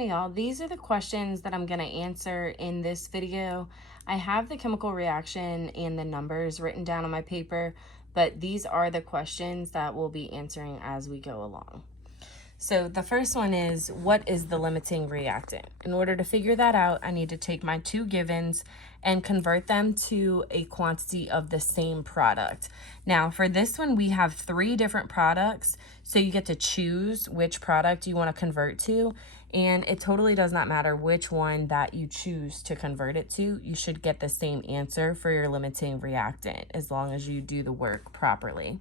Hey y'all, these are the questions that I'm going to answer in this video. I have the chemical reaction and the numbers written down on my paper, but these are the questions that we'll be answering as we go along. So the first one is, what is the limiting reactant? In order to figure that out, I need to take my two givens and convert them to a quantity of the same product. Now for this one, we have 3 different products, so you get to choose which product you want to convert to, and it totally does not matter which one that you choose to convert it to. You should get the same answer for your limiting reactant as long as you do the work properly.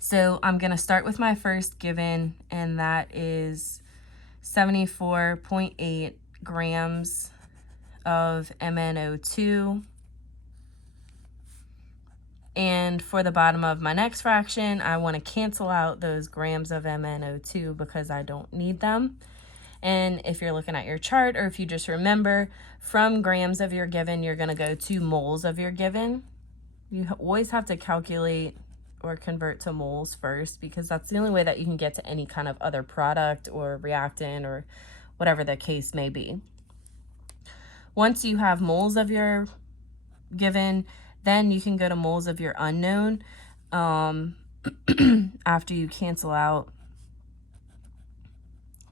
So I'm going to start with my first given, and that is 74.8 grams of MnO2. And for the bottom of my next fraction, I want to cancel out those grams of MnO2 because I don't need them. And if you're looking at your chart, or if you just remember, from grams of your given, you're going to go to moles of your given. You always have to calculate or convert to moles first, because that's the only way that you can get to any kind of other product or reactant or whatever the case may be. Once you have moles of your given, then you can go to moles of your unknown after you cancel out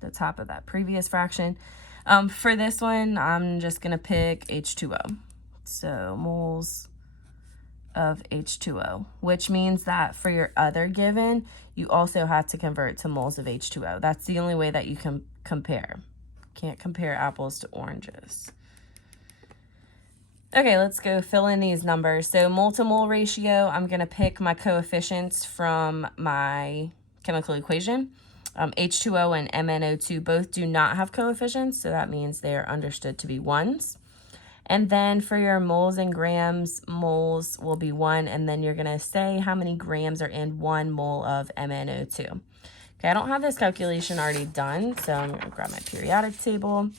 the top of that previous fraction. For this one, I'm just going to pick H2O. So moles of H2O, which means that for your other given, you also have to convert to moles of H2O. That's the only way that you can compare. Can't compare apples to oranges. Okay, let's go fill in these numbers. So mole to mole ratio, I'm going to pick my coefficients from my chemical equation. H2O and MnO2 both do not have coefficients, so that means they are understood to be 1s. And then for your moles and grams, moles will be 1, and then you're going to say how many grams are in 1 mole of MnO2. Okay, I don't have this calculation already done, so I'm going to grab my periodic table,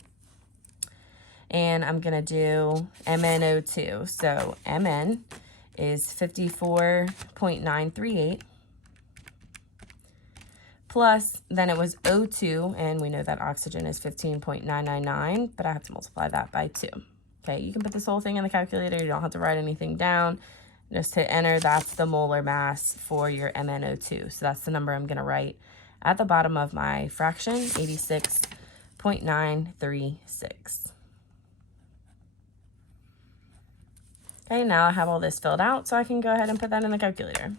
and I'm going to do MnO2. So Mn is 54.938, plus, then it was O2, and we know that oxygen is 15.999, but I have to multiply that by 2. Okay, you can put this whole thing in the calculator. You don't have to write anything down. Just hit enter. That's the molar mass for your MnO2. So that's the number I'm going to write at the bottom of my fraction, 86.936. Okay, now I have all this filled out, so I can go ahead and put that in the calculator.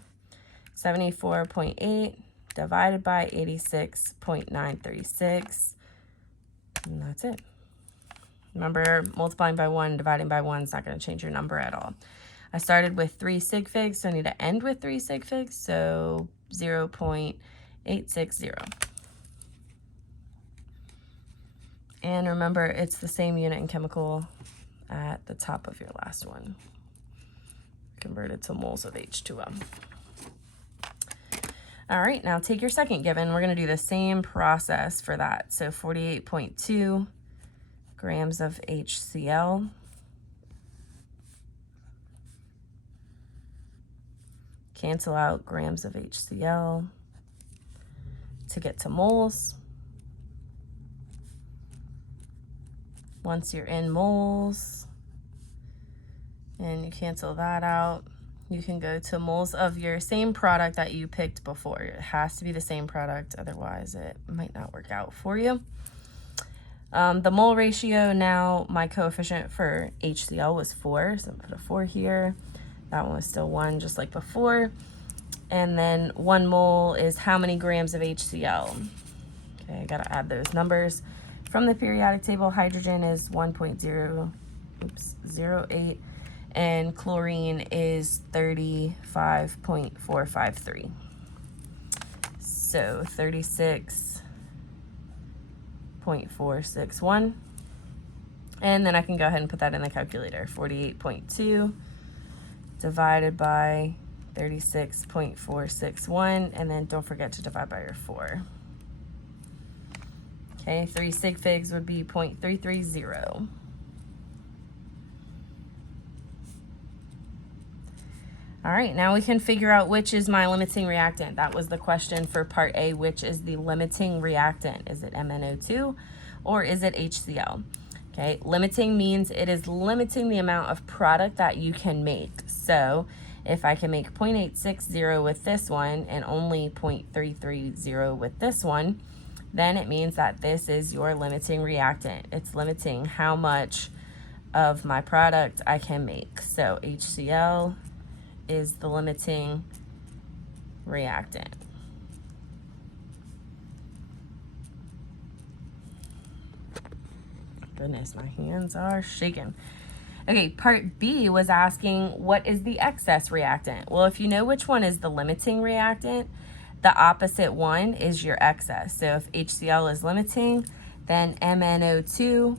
74.8 divided by 86.936, and that's it. Remember, multiplying by 1, dividing by 1 is not going to change your number at all. I started with 3 sig figs, so I need to end with 3 sig figs, so 0.860. And remember, it's the same unit in chemical at the top of your last one, converted to moles of H2O. All right, now take your second given. We're going to do the same process for that. So 48.2 grams of HCl. Cancel out grams of HCl to get to moles. Once you're in moles and you cancel that out, you can go to moles of your same product that you picked before. It has to be the same product, otherwise it might not work out for you. The mole ratio, now my coefficient for HCl was 4, so I'm going to put a 4 here. That one was still 1, just like before. And then 1 mole is how many grams of HCl. Okay, I got to add those numbers. From the periodic table, hydrogen is 1.08, and chlorine is 35.453. So 36.461, and then I can go ahead and put that in the calculator. 48.2 divided by 36.461, and then don't forget to divide by your 4. Okay, 3 sig figs would be 0.330. All right, now we can figure out which is my limiting reactant. That was the question for part A, which is the limiting reactant. Is it MnO2 or is it HCl? Okay, limiting means it is limiting the amount of product that you can make. So if I can make 0.860 with this one and only 0.330 with this one, then it means that this is your limiting reactant. It's limiting how much of my product I can make. So HCl is the limiting reactant. Goodness, my hands are shaking. Okay, part B was asking, what is the excess reactant? Well, if you know which one is the limiting reactant, the opposite one is your excess. So if HCl is limiting, then MnO2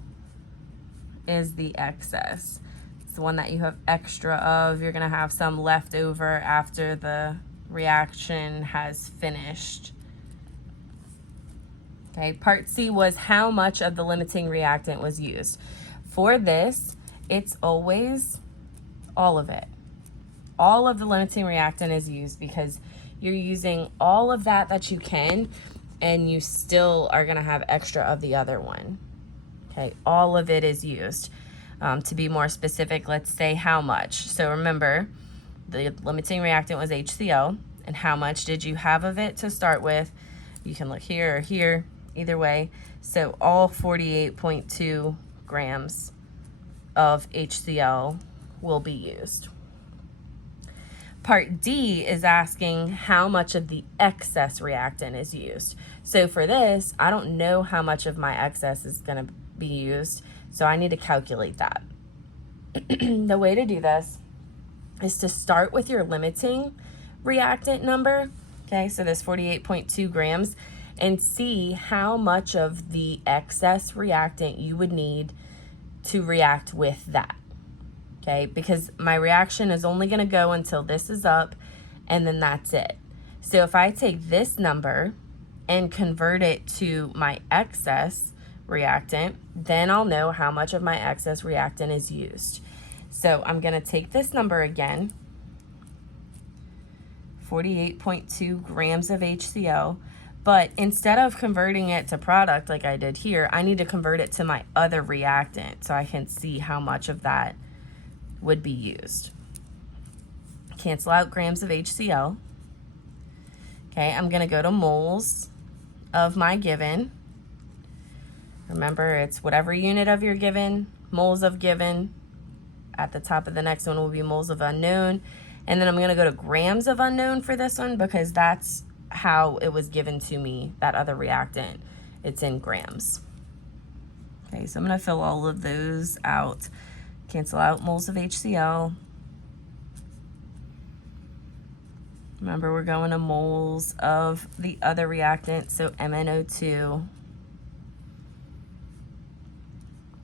is the excess. It's the one that you have extra of. You're gonna have some left over after the reaction has finished. Okay, part C was how much of the limiting reactant was used. For this, it's always all of it. All of the limiting reactant is used because you're using all of that you can, and you still are gonna have extra of the other one. Okay, all of it is used. To be more specific, let's say how much. So remember, the limiting reactant was HCl, and how much did you have of it to start with? You can look here or here, either way. So all 48.2 grams of HCl will be used. Part D is asking how much of the excess reactant is used. So for this, I don't know how much of my excess is going to be used, so I need to calculate that. The way to do this is to start with your limiting reactant number, okay, so this 48.2 grams, and see how much of the excess reactant you would need to react with that. Okay, because my reaction is only going to go until this is up, and then that's it. So if I take this number and convert it to my excess reactant, then I'll know how much of my excess reactant is used. So I'm going to take this number again, 48.2 grams of HCl, but instead of converting it to product like I did here, I need to convert it to my other reactant so I can see how much of that would be used. Cancel out grams of HCl. Okay, I'm going to go to moles of my given. Remember, it's whatever unit of your given, moles of given. At the top of the next one will be moles of unknown. And then I'm going to go to grams of unknown for this one because that's how it was given to me, that other reactant. It's in grams. Okay, so I'm going to fill all of those out. Cancel out moles of HCl. Remember, we're going to moles of the other reactant, so MnO2.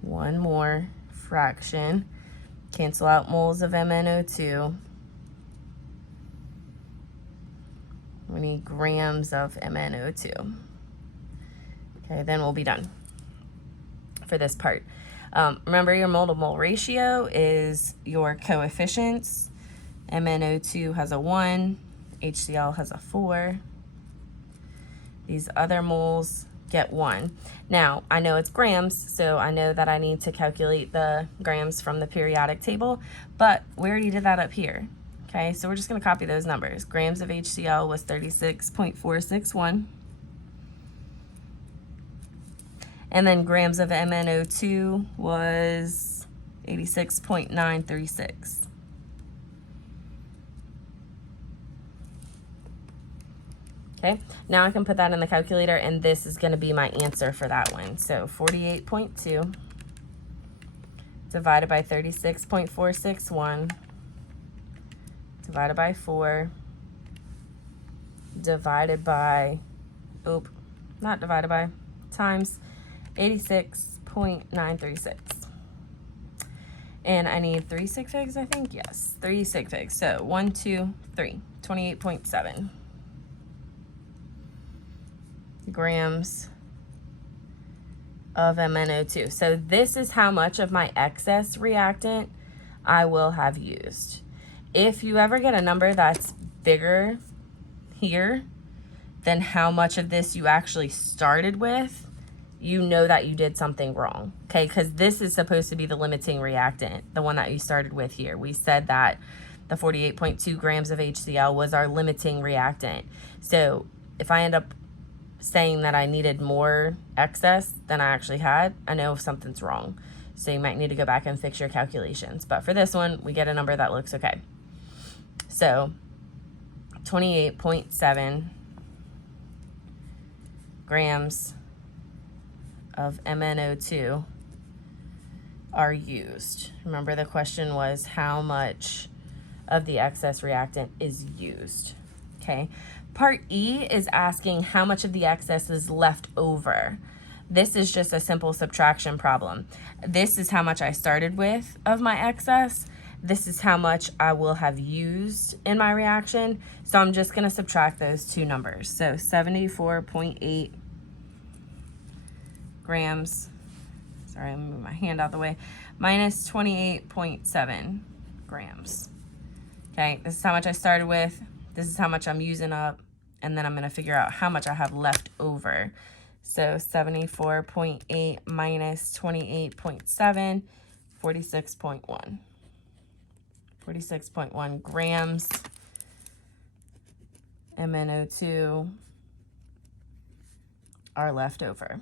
One more fraction. Cancel out moles of MnO2. We need grams of MnO2. Okay, then we'll be done for this part. Remember, your mole to mole ratio is your coefficients. MnO2 has a 1, HCl has a 4. These other moles get 1. Now, I know it's grams, so I know that I need to calculate the grams from the periodic table, but we already did that up here. Okay, so we're just going to copy those numbers. Grams of HCl was 36.461. And then grams of MnO2 was 86.936. Okay, now I can put that in the calculator, and this is going to be my answer for that one. So 48.2 divided by 36.461 divided by 4 divided by, not divided by, times 86.936. And I need 3 sig figs, I think. Yes, 3 sig figs. So 1, 2, 3, 28.7 grams of MnO2. So this is how much of my excess reactant I will have used. if you ever get a number that's bigger here than how much of this you actually started with, you know that you did something wrong, okay? Because this is supposed to be the limiting reactant, the one that you started with here. We said that the 48.2 grams of HCl was our limiting reactant. So if I end up saying that I needed more excess than I actually had, I know something's wrong. So you might need to go back and fix your calculations. But for this one, we get a number that looks okay. So 28.7 grams of MnO2 are used. Remember, the question was how much of the excess reactant is used, okay? Part E is asking how much of the excess is left over. This is just a simple subtraction problem. This is how much I started with of my excess. This is how much I will have used in my reaction. So I'm just gonna subtract those two numbers. So 74.8 grams, sorry, I'm moving my hand out the way, minus 28.7 grams. Okay, this is how much I started with, this is how much I'm using up, and then I'm gonna figure out how much I have left over. So 74.8 minus 28.7, 46.1. 46.1 grams MnO2 are left over.